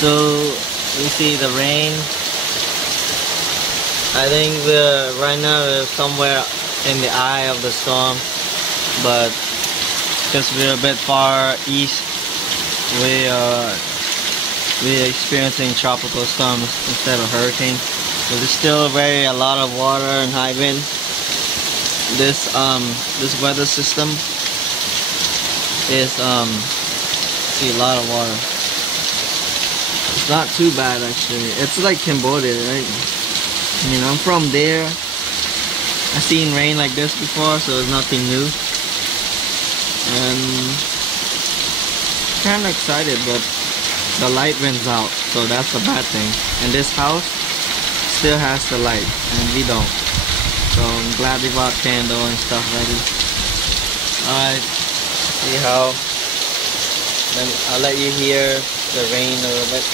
So we see the rain. I think right now we're somewhere in the eye of the storm, but because we're a bit far east, we're experiencing tropical storms instead of hurricane. But there's still a lot of water and high wind. This weather system is see a lot of water. It's not too bad actually. It's like Cambodia, right? I mean, I'm from there. I've seen rain like this before, so it's nothing new. And kind of excited, but the light went out, so that's a bad thing. And this house still has the light, and we don't. So I'm glad we bought candle and stuff ready. Alright, see how. Then I'll let you hear the rain a little bit.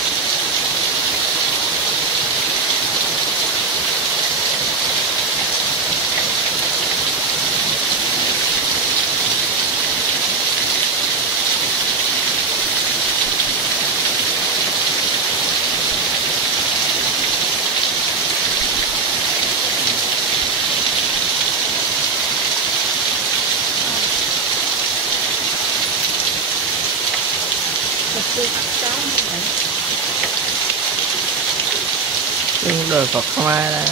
Đừng đổi Phật không ai ra.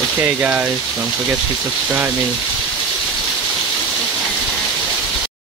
Okay guys, don't forget to subscribe me.